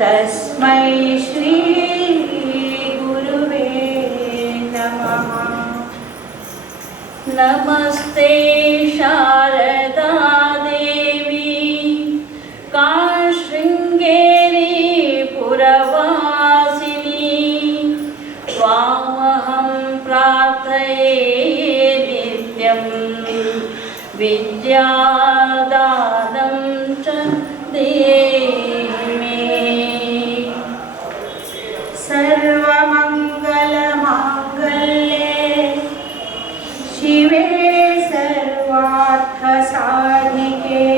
तस्मै श्री गुरुवे नमः। नमस्ते शारदा देवी काशृङ्गेरी पुरवासिनी, त्वामहं प्रार्थये नित्यं विद्यादानं च देहि मे। सर्वमङ्गलमाङ्गल्ये शिवे सर्वार्थसाधिके,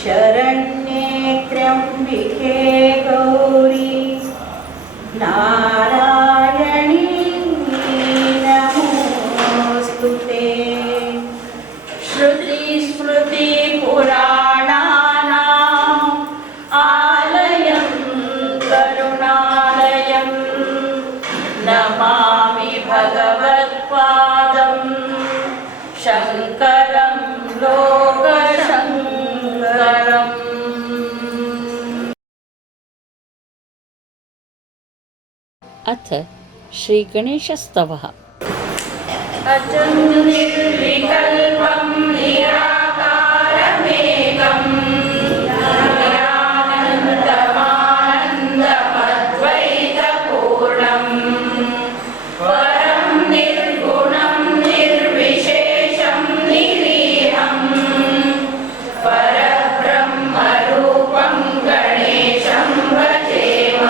शरण्ये त्र्यम्बिके गौरी नारायणी नमोऽस्तुते। श्रुतिस्मृतिपुराणानाम् आलयं करुणालयं, नमामि भगवत्पादं शङ्करं लोकशङ्करम्। अथ श्रीगणेशस्तवः। अचिन्त्यनिर्विकल्पं निराकारमेकं, निरानन्दमानन्दमद्वैतपूर्णं, परं निर्गुणं निर्विशेषं निरीहं, परब्रह्मरूपं गणेशं भजेम।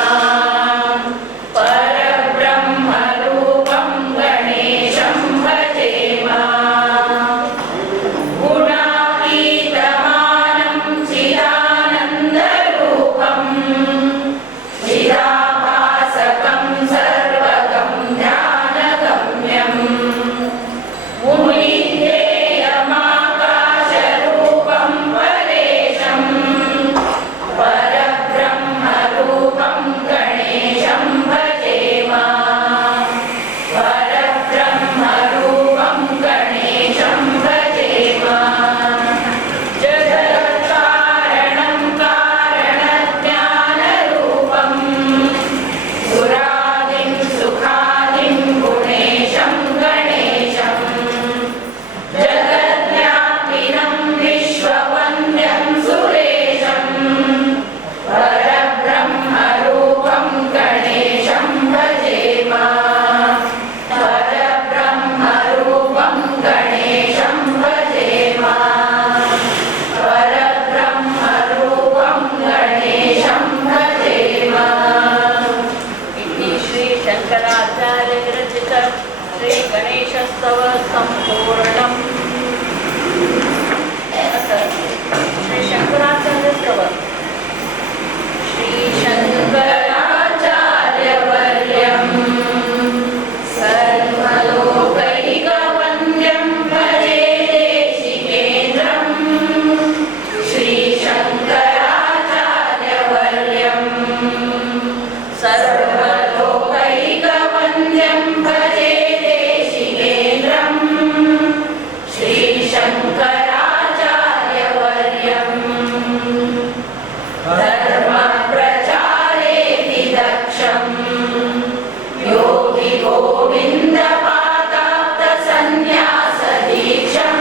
श्रीगणेशस्तव सम्पूर्णम्। श्रीशङ्कराचार्यस्तव। श्रीशङ्कराचार्यवर्यं सर्वलोकैकवन्द्यं भजे देशिकेन्द्रं, श्रीशङ्कराचार्यवर्यं सर्वलोकैकवन्द्यं भजे शङ्कराचार्यवर्यं। धर्मप्रचारेति दक्षं योगि गोविन्दपादाब्दसन्न्यासदीक्षं,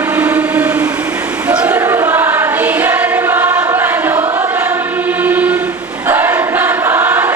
दुर्वादिगर्वापनोदं पद्मपादादिशिष्यं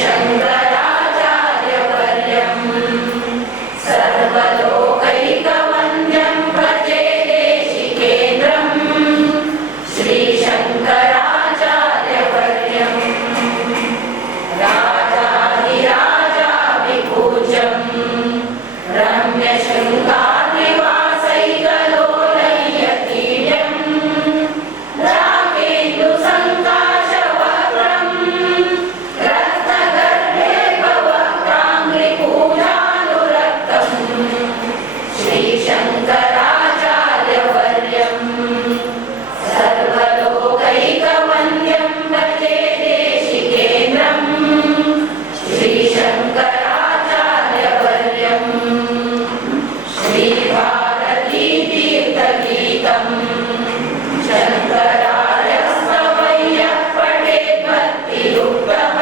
शङ्कराचार्यवर्यं सर्वलोकैकवन्द्यं भजे देशिकेन्द्रं श्रीशङ्कराचार्यवर्यं राजाधिराजाभिपूज्यं रम्यशृङ्गाद्रिवासैकलोलयतीड्यं राकेन्दुसङ्काशवक्त्रं रत्नगर्भेर्भवक्त्राङ्घ्रिपूजानुरक्तं श्रीशङ्कराचार्यवर्यं सर्वलोकैकवन्द्यं भजे देशिकेन्द्रं श्रीशङ्कराचार्यवर्यं श्रीभारतीतीर्थगीतं शङ्करार्यस्तवय्यः पठेद्भक्तियुक्तः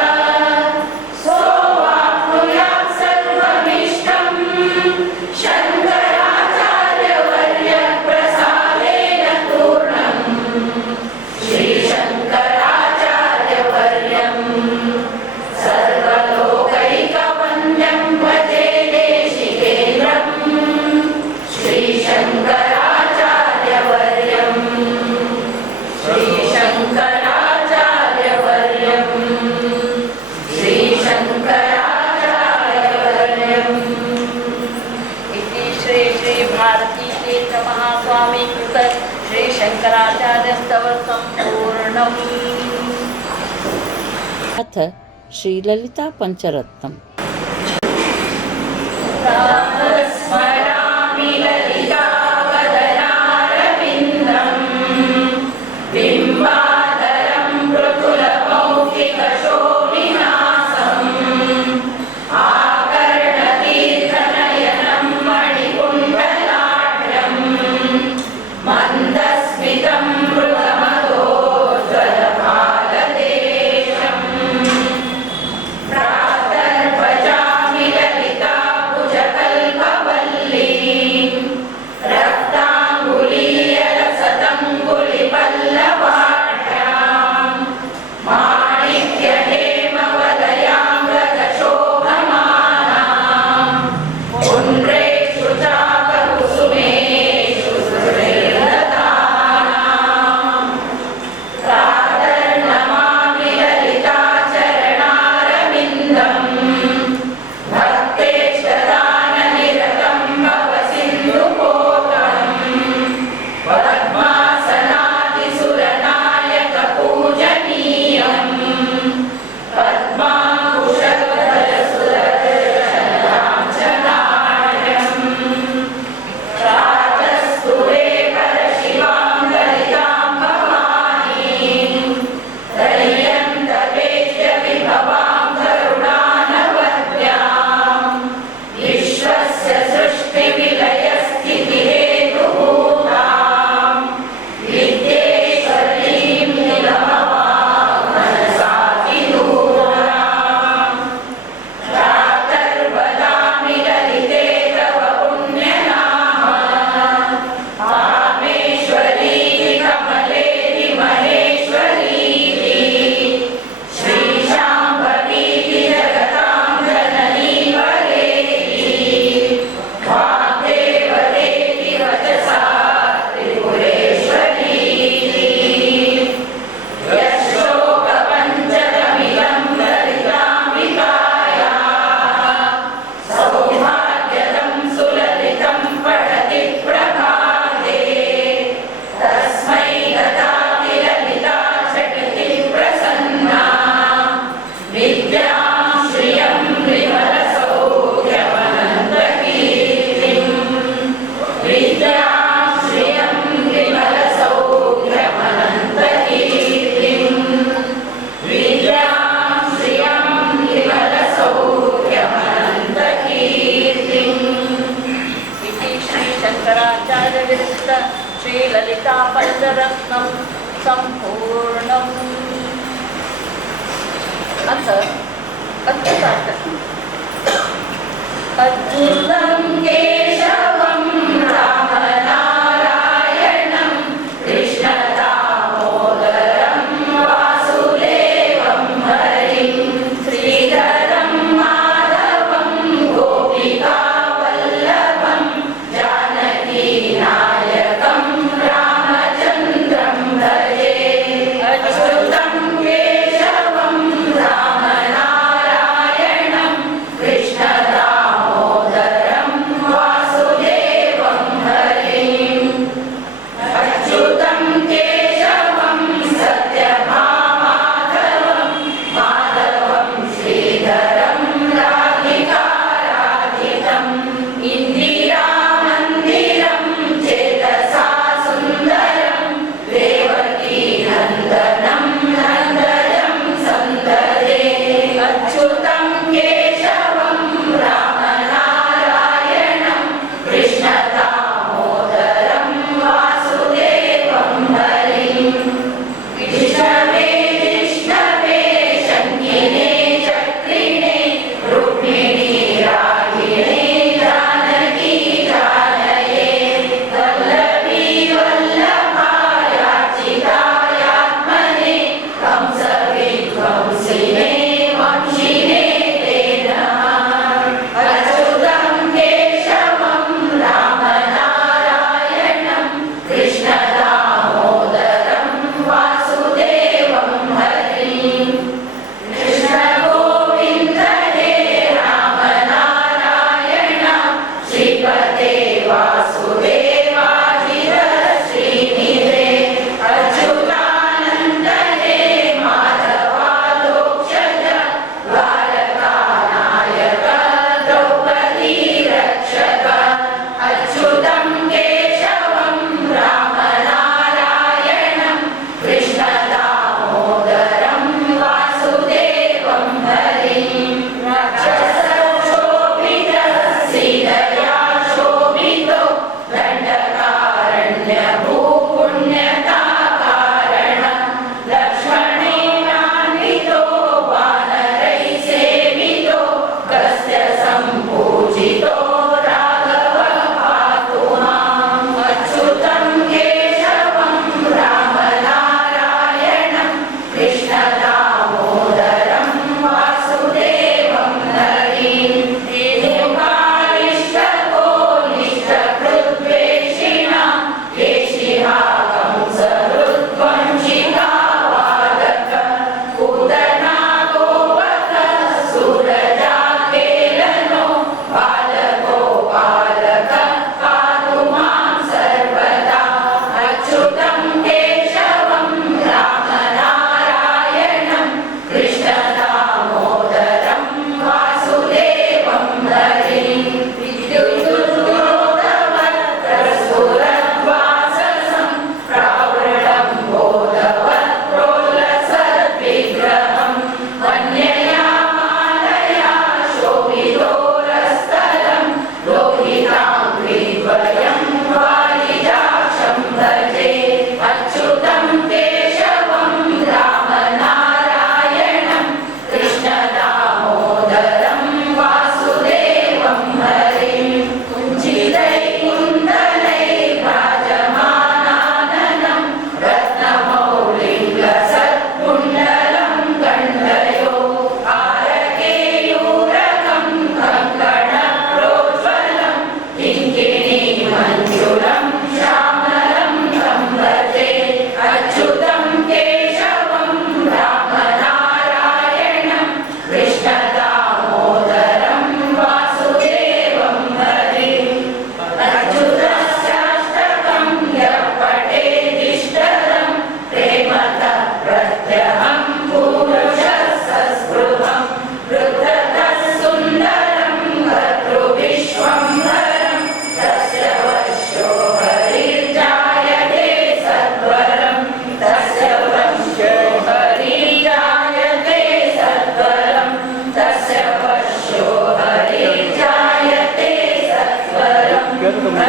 सोऽवाप्नुयात् सर्वमिष्टं शङ्कराचार्यवर्यः प्रसादेन पूर्णम् श्रीशङ्कराचार्यवर्यं सर्वलोकैकवन्द्यं भजे देशिकेन्द्रं श्रीशङ्कराचार्यवर्यं श्रीशङ्कराचार्यवर्यं श्रीशङ्कराचार्यवर्यम् इति श्री श्री भारती तीर्थ महास्वामी कृत श्री शंकराचार्यस्तव संपूर्णम्। अथ श्रीललिता पंचरत्नम्। स्मरामि ललितावदनारविन्दं बिम्बाधरं मृदुलमौक्तिकशोभिनासम् आकर्णतीर्थनयनं मणिकुण्डलाढ्यं मन्दस्मितं मृगमदोज्ज्वलभालदेशम् प्रातर्भजामि ललिताभुजकल्पवल्लीं रक्ताङ्गुलीयलसदङ्गुलिपल्लवाढ्यां माणिक्यहेमवलयाङ्गदशोभमानां पुण्ड्रेषु चापकुसुमेषु सुरेन्द्रतानां प्रातर्नमामि ललिताचरणारविन्दम् भक्तेष्टदाननिरतं भवसिन्धुपोतम् पद्मासनादिसुरनायकपूजनीयम् पद्माङ्कुशध्वजसुरदर्शनलाञ्छनाढ्यम् प्रातस्तुवे परशिवां ललितां भवानीं त्रय्यन्तवेद्यविभवां करुणानवद्यां विश्वस्य सृष्टिविलयस्थितिहेतुभूतां विद्येश्वरीं निगमवामनसातिदूरां प्रातर्वदामि ललिते तव पुण्यनाम कामेश्वरीति कमलेति महेश्वरीति श्रीशाम्भवीति जगतां जननी वरेति वाग्देवतेति वचसा त्रिपुरेश्वरीति यशोकपञ्चकमिदं ललिताम्बिकायाः सौभाग्यदं सुललितं पठति प्रभाते तस्मै ददाति ललिता झटिति प्रसन्ना विद्यां श्रियं विमलसौख्यमनन्तकीर्तिम् विद्यां श्रियं विमलसौख्यमनन्तकीर्तिम् विद्यां श्रियं विमलसौख्यमनन्तकीर्तिम् इति श्री शंकराचार्य विरचित श्री ललिता पंचरत्नं संपूर्णम्। अथ अद्भुतार्थम्। अद्भुतं केशवं रामनारायणं कृष्णदामोदरं वासुदेवं हरिं श्रीधर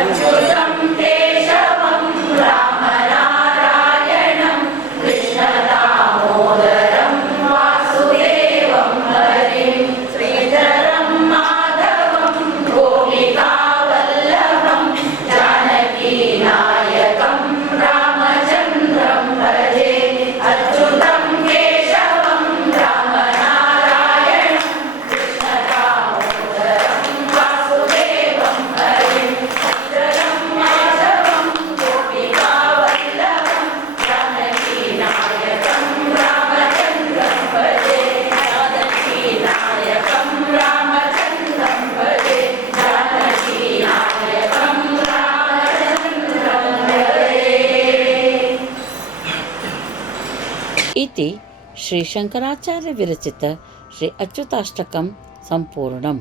अच्युतं केशवं रामनारायणं कृष्णदामोदरं वासुदेवं हरिं श्रीधरं माधवं गोपिकावल्लभं जानकीनायकं रामचन्द्रं भजे अच्युतं केशवं रामनारायणं कृष्णदामोदरं वासुदेवं हरिं श्रीधरं माधवं गोपिकावल्लभं जानकीनायकं रामचन्द्रं भजे जानकीनायकं रामचन्द्रं भजे जानकीनायकं रामचन्द्रं भजे इति श्री शंकराचार्य विरचित श्री अच्युताष्टकं संपूर्णम्।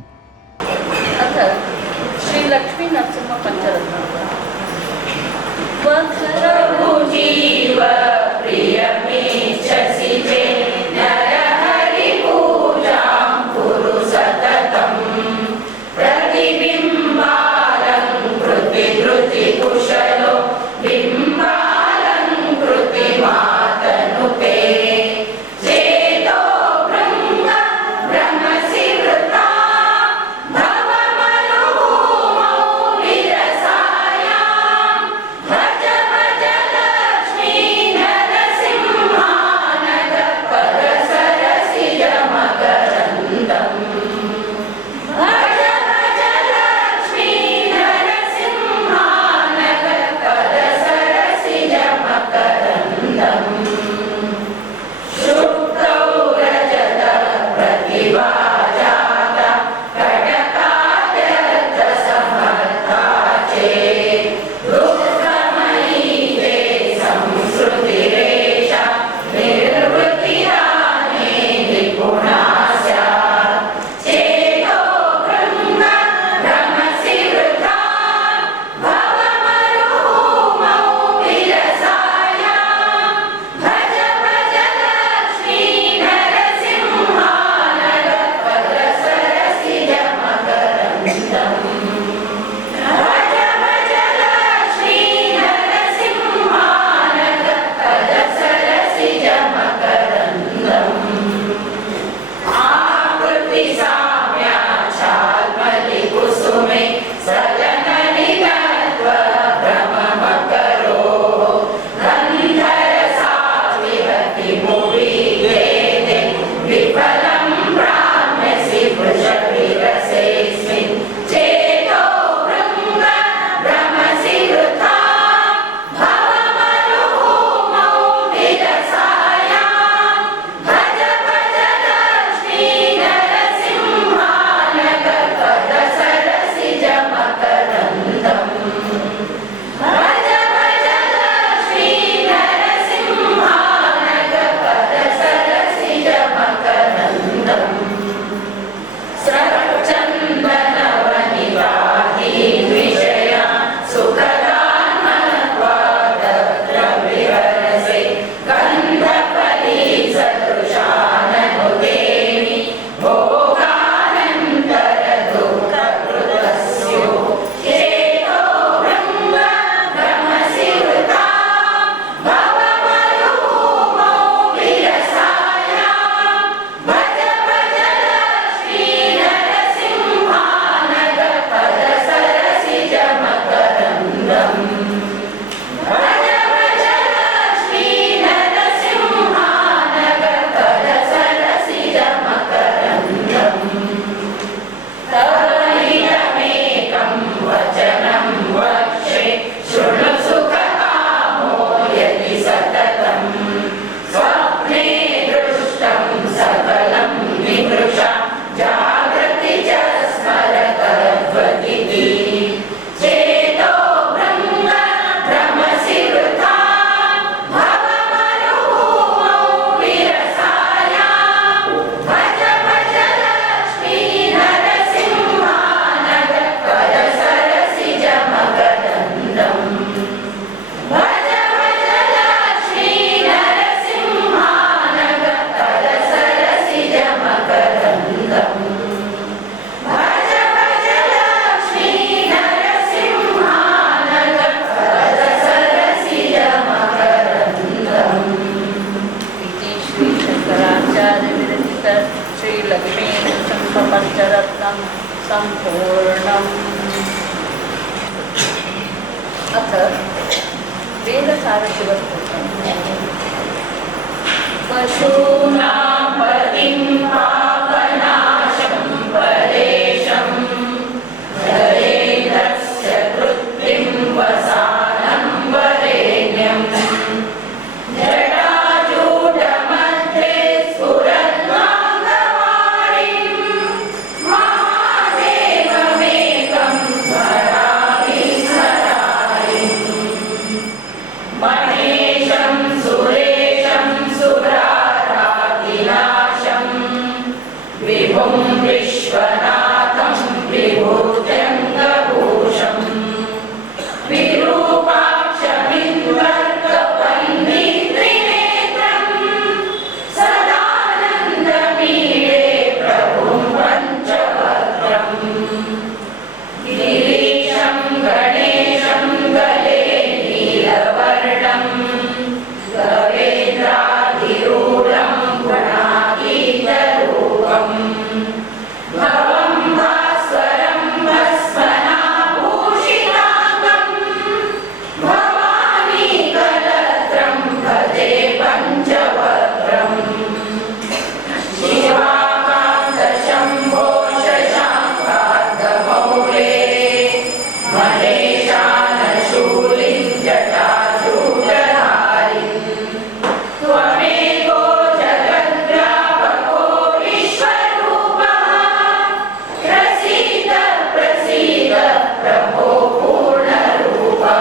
अथ श्री लक्ष्मी नरसिंह पंचरत्न प्रभुजीव प्रियमेच्छसि चेत् नरहरिपूजां कुरु सततं प्रतिबिम्बालङ्कृति कुशलो बिम्बालङ्कृतिमातनुते चेतो भ्रमसि वृता भवमनुभूमौ विरसायां भज भज लक्ष्मी नर पञ्चरत्नं सम्पूर्णम्। अथ वेदसारशिवस्तोत्रम्। पशूनां पतिं पापनाशं परेशं नरेन्द्रस्य कृत्तिं वसानं वरेण्यं जटाजूटमध्ये स्फुरद्वाङ्गवाणीं महादेवमेकं स्मरामि महेशं सुरेशं सुरारातिनाशं विभुं विश्वनाथं विभूत्यङ्गभूषं विरूपाक्षमिन्द्वर्कपन्नित्रिनेत्रं सदानन्दमीडे प्रभुं पञ्चवक्त्रम् गिरीशं गणेशं गले नीलवर्णं गवेन्द्राधिरूढं गुणागीतरूपम् भवं भास्वरं भस्मनाभूषिताङ्गं भवानीकलत्रं भजे पञ्चवक्त्रम् शिवाकान्तशम्भो शशाङ्कार्कमौले महेशानशूलिं जटाजूटधारिं त्वमेको जगद्व्यापको विश्वरूपः प्रसीद प्रसीद प्रभो पूर्णरूपः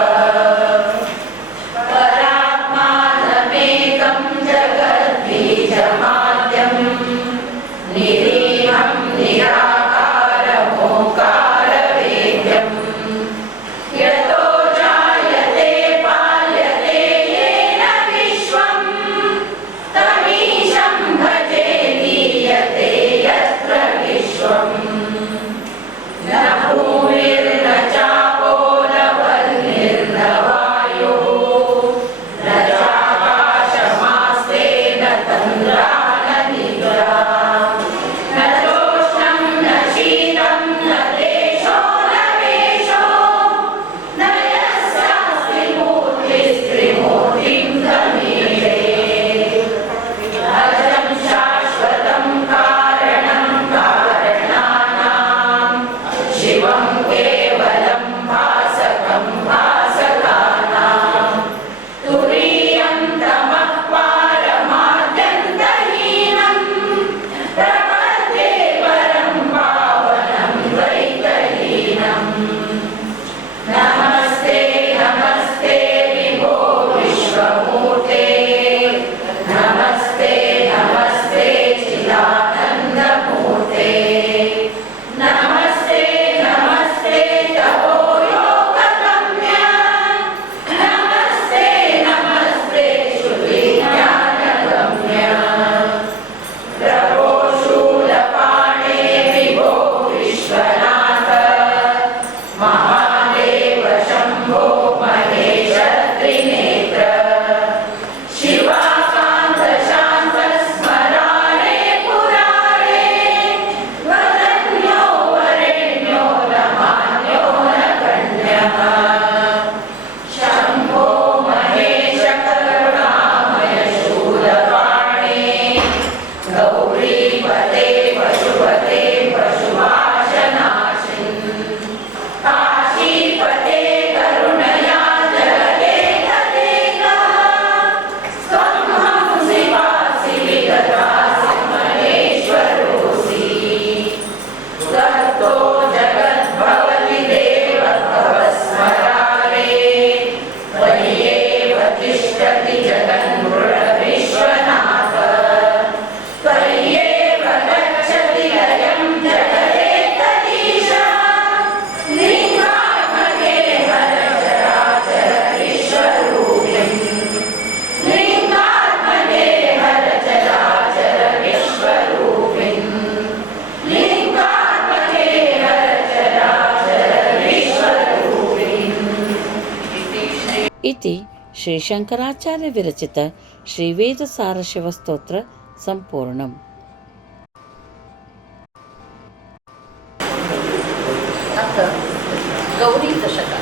परात्मानमेकं जगद्बीजमाद्यं निरीहं निराकारमोकारवेद्यम् यतो जायते पाल्यते येन विश्वं तमीशं भजे लीयते यत्र विश्वम् न भूमिर्न चापो न वह्निर्न वायुः न चाकाशमास्ते न तन्द्रा न निद्रा न चोष्णं न शीतं न देशो न वेशो न यस्यास्ति मूर्तिस्त्रिमूर्तिं समीरे अजं शाश्वतं कारणं कारणानां शिवं केवलं भासकं भासकानां तुरीयं तमः पारमाद्यन्तहीनं प्रपद्ये परं पावनं द्वैतहीनम् नमस्ते नमस्ते विभो विश्वमूर्ते नमस्ते नमस्ते चिदानन्दमूर्ते नमस्ते नमस्ते तपो योगगम्य नमस्ते नमस्ते श्रुतिज्ञानगम्य प्रभो शूलपाणे विभो विश्वनाथ महादेव शम्भो महेश त्रिनेत्र शिवाकान्त शान्त स्मराणे पुराणे वदन्यो वरेण्यो न मान्यो न गण्यः शम्भो महेश करुणामय शूलपाणे गौरीपते पशुपते पशुपाशनाशिन् काशीपते करुणया जगदेकदेकः त्वं हंसि वासि विगतासि महेश्वरोऽसि दत्तो जगद्भवति देव तव स्मरारे त्वय्येव तिष्ठति जगन्मृडविश्वनाथ त्वय्येव गच्छति लयं जगदेकधीश लिङ्गात्मके हर चराचर विश्वरूपिं लिङ्गात्मके हर चराचर विश्वरूपिं लिङ्गात्मके हर चराचर विश्वरूपिम् इति श्रीशङ्कराचार्य विरचित श्रीवेदसारशिवस्तोत्र सम्पूर्णम्। ದಶಕ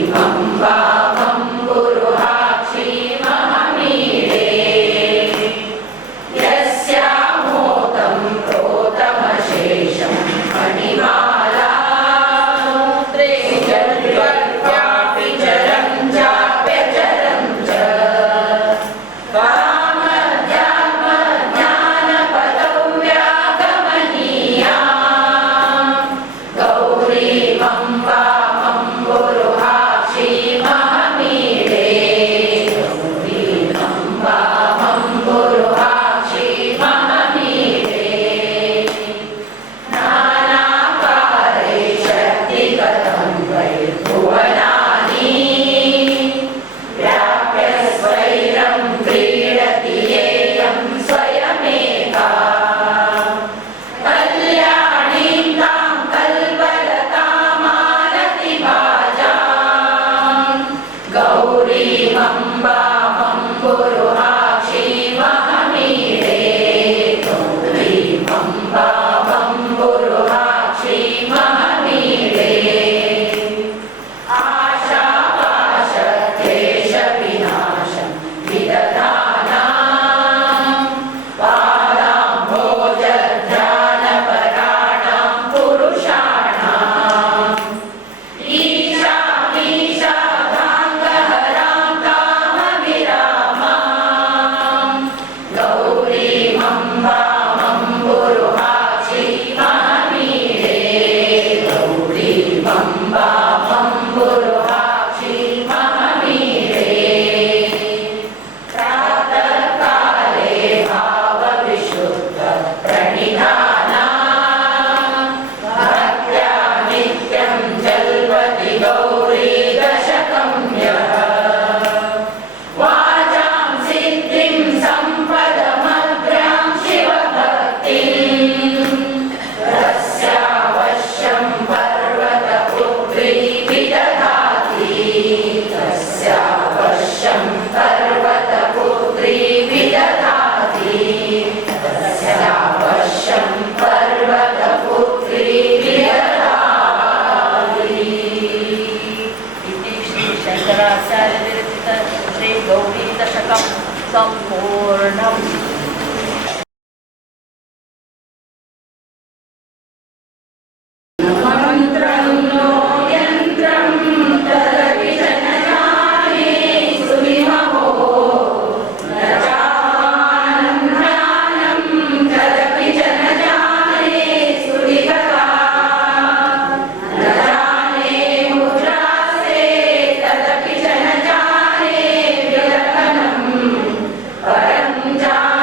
Amba Mamburuha Shri Mahamire पुरुहाक्षी महमीरे गौरी मम्बा पुरुहाक्षी महमीरे आशापाशक्लेशविनाशं विदधानां पादाम्भोजध्यानपराणां पुरुषाणाम् ईशामीशाभाङ्गहरां कामविरामां गौरीमम्बामं पुरुहाक्षी महमीरे गौरीमम्बामं पुरुहाक्षी महमीरे प्रातःकाले भावविशुद्ध प्रणिधानां भक्त्या नित्यं जल्पति गौरी दशकं यः वाचां सिद्धिं सम्पदमग्र्यां शिवभक्तिं तस्यावश्यं पर्वतपुत्री विदधाति तस्यावश्यं पर्वतपुत्री विदधाति तस्यावश्यं पर्वतपुत्री विदधाति इति श्री शंकराचार्य विरचित श्री गौरी दशकं सम्पूर्णम्। मन्त्रं नो यन्त्रं तदपि च न जाने सुविमहो न चाह्वानं ज्ञानं तदपि च न जाने सुविगता न जाने मुद्रास्ते तदपि च न जाने विलखनं परं जाने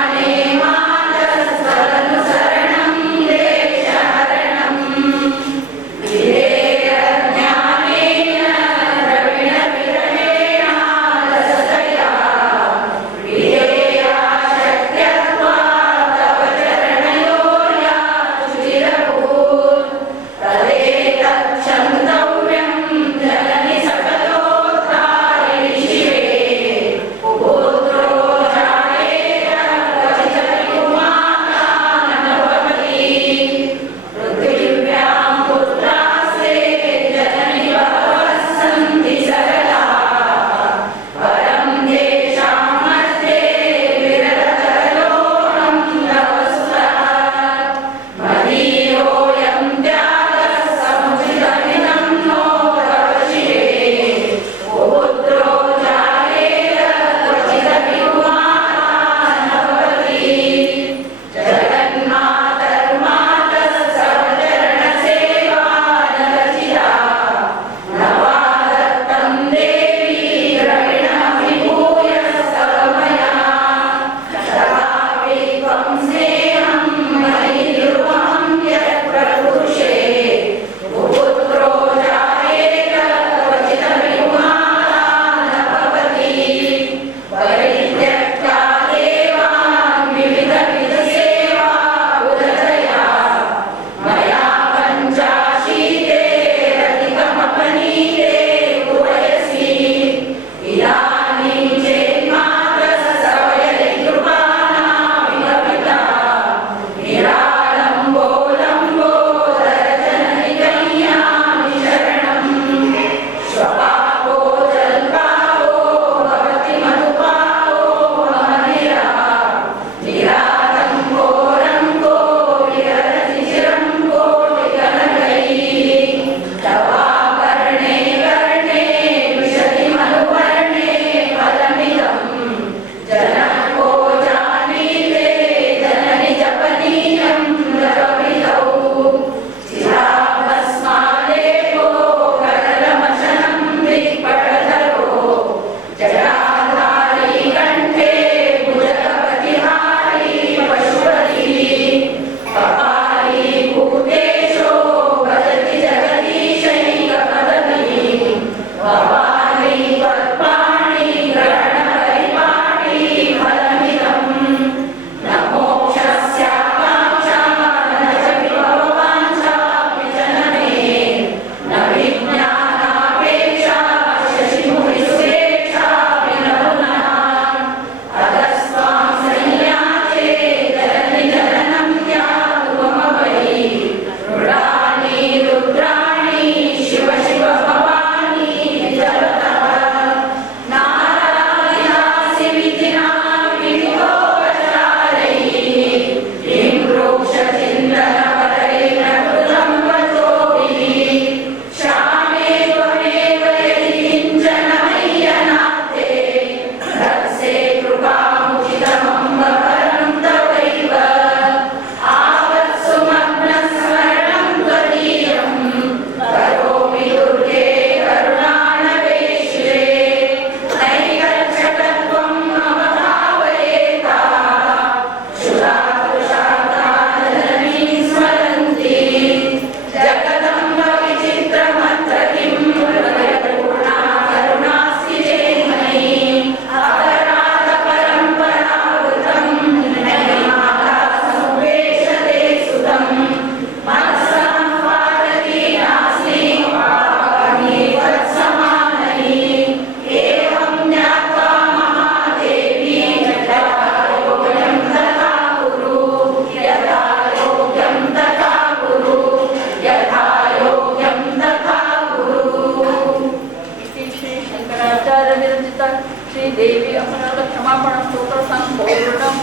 श्रीदेवी अपराध क्षमापण स्तोत्र संपूर्णम।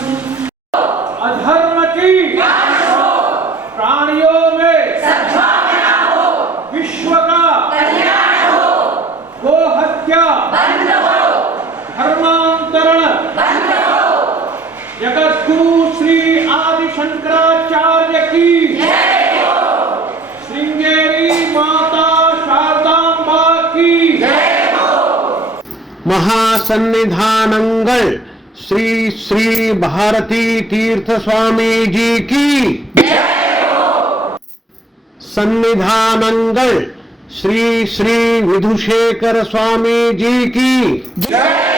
अधर्म की प्राणियों में सद्भावना हो, विश्व का कल्याण हो, गो हत्या बंद हो, धर्मांतरण बंद हो। जगद्गुरु श्री आदि शंकराचार्य की जय हो, श्रृंगेरी माता शारदांबा की जय हो। महासन्निधानंगल श्री श्री भारती तीर्थ स्वामी जी की जय हो, सन्निधानंगल श्री श्री विधुशेखर स्वामी जी की जय